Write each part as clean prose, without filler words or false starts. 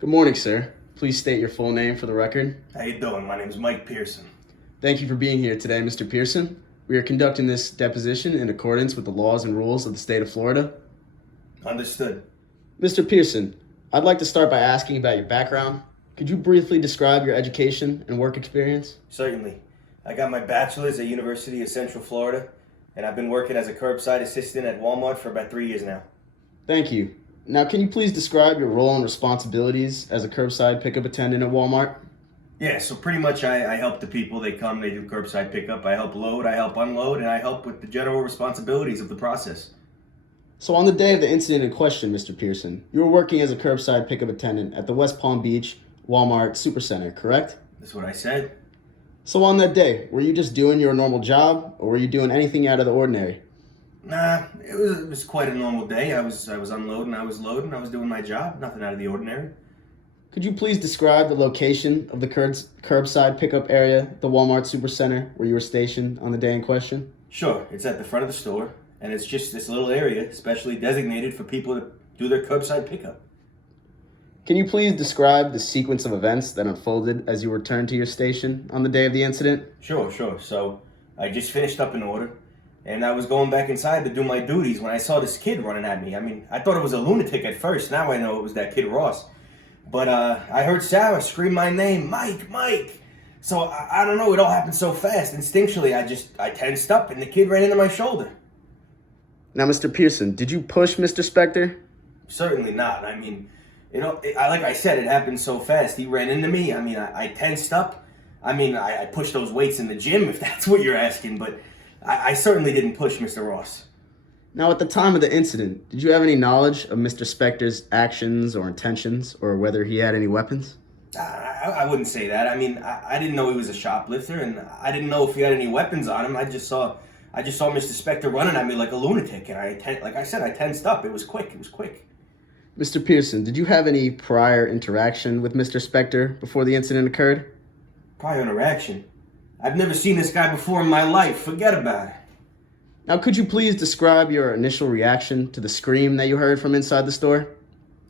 Good morning, sir. Please state your full name for the record. How you doing? My name's Mike Pearson. Thank you for being here today, Mr. Pearson. We are conducting this deposition in accordance with the laws and rules of the state of Florida. Understood. Mr. Pearson, I'd like to start by asking about your background. Could you briefly describe your education and work experience? Certainly. I got my bachelor's at University of Central Florida, and I've been working as a curbside assistant at Walmart for about 3 years now. Thank you. Now, can you please describe your role and responsibilities as a curbside pickup attendant at Walmart? Yeah, so pretty much I help the people. They come, they do curbside pickup. I help load, I help unload, and I help with the general responsibilities of the process. So on the day of the incident in question, Mr. Pearson, you were working as a curbside pickup attendant at the West Palm Beach Walmart Supercenter, correct? That's what I said. So on that day, were you just doing your normal job, or were you doing anything out of the ordinary? Nah, it was quite a normal day. I was unloading, I was loading, I was doing my job. Nothing out of the ordinary. Could you please describe the location of the curbside pickup area at the Walmart Supercenter where you were stationed on the day in question? Sure, it's at the front of the store, and it's just this little area specially designated for people to do their curbside pickup. Can you please describe the sequence of events that unfolded as you returned to your station on the day of the incident? Sure. So I just finished up an order, and I was going back inside to do my duties when I saw this kid running at me. I mean, I thought it was a lunatic at first. Now I know it was that kid Ross. But I heard Sarah scream my name, Mike. So I don't know, it all happened so fast. Instinctually, I tensed up, and the kid ran into my shoulder. Now, Mr. Pearson, did you push Mr. Spector? Certainly not. I mean, like I said, it happened so fast. He ran into me. I mean, I tensed up. I mean, I pushed those weights in the gym, if that's what you're asking. But I certainly didn't push Mr. Ross. Now, at the time of the incident, did you have any knowledge of Mr. Spector's actions or intentions, or whether he had any weapons? I wouldn't say that. I mean, I didn't know he was a shoplifter, and I didn't know if he had any weapons on him. I just saw Mr. Spector running at me like a lunatic, and like I said, I tensed up. It was quick. Mr. Pearson, did you have any prior interaction with Mr. Spector before the incident occurred? Prior interaction? I've never seen this guy before in my life. Forget about it. Now, could you please describe your initial reaction to the scream that you heard from inside the store?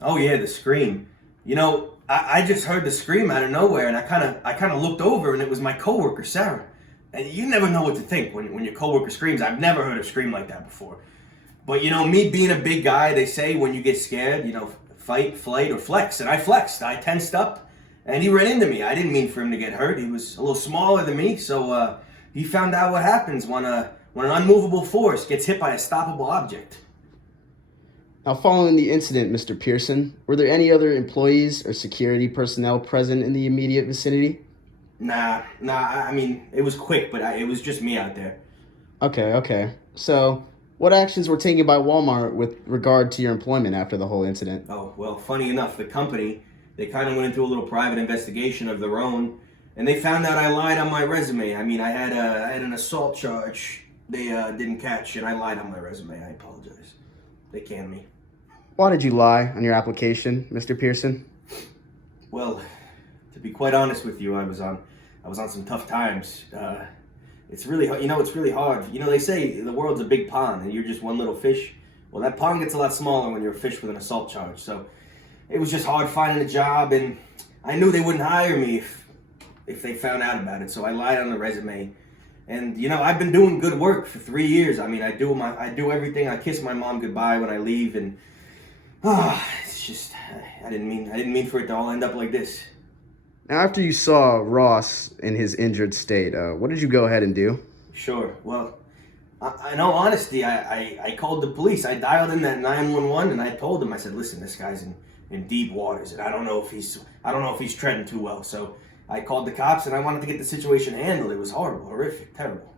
Oh yeah, the scream. I just heard the scream out of nowhere, and I kind of looked over, and it was my coworker Sarah. And you never know what to think when your coworker screams. I've never heard her scream like that before. But me being a big guy, they say when you get scared, fight, flight, or flex. And I flexed. I tensed up, and he ran into me. I didn't mean for him to get hurt. He was a little smaller than me, so he found out what happens when an unmovable force gets hit by a stoppable object. Now, following the incident, Mr. Pearson, were there any other employees or security personnel present in the immediate vicinity? Nah. I mean, it was quick, but it was just me out there. Okay. So, what actions were taken by Walmart with regard to your employment after the whole incident? Oh, well, funny enough, the company, they kind of went into a little private investigation of their own, and they found out I lied on my resume. I mean, I had an assault charge they didn't catch, and I lied on my resume. I apologize. They canned me. Why did you lie on your application, Mr. Pearson? Well, to be quite honest with you, I was on some tough times. It's really hard. It's really hard. They say the world's a big pond, and you're just one little fish. Well, that pond gets a lot smaller when you're a fish with an assault charge. So it was just hard finding a job, and I knew they wouldn't hire me if they found out about it. So I lied on the resume. And I've been doing good work for 3 years. I mean, I do everything. I kiss my mom goodbye when I leave, and it's just I didn't mean for it to all end up like this. Now, after you saw Ross in his injured state, what did you go ahead and do? Sure. Well, in all honesty, I called the police. I dialed in that 911, and I told them, I said, listen, this guy's in deep waters, and I don't know if he's treading too well. So I called the cops, and I wanted to get the situation handled. It was horrible, horrific, terrible.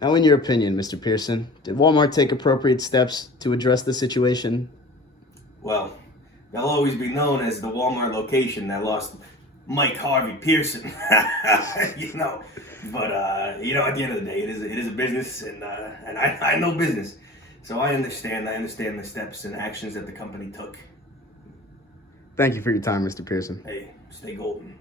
Now, in your opinion, Mr. Pearson, did Walmart take appropriate steps to address the situation? Well, they'll always be known as the Walmart location that lost Mike Harvey Pearson. But at the end of the day, it is a business, and I know business, so I understand the steps and actions that the company took. Thank you for your time, Mr. Pearson. Hey, stay golden.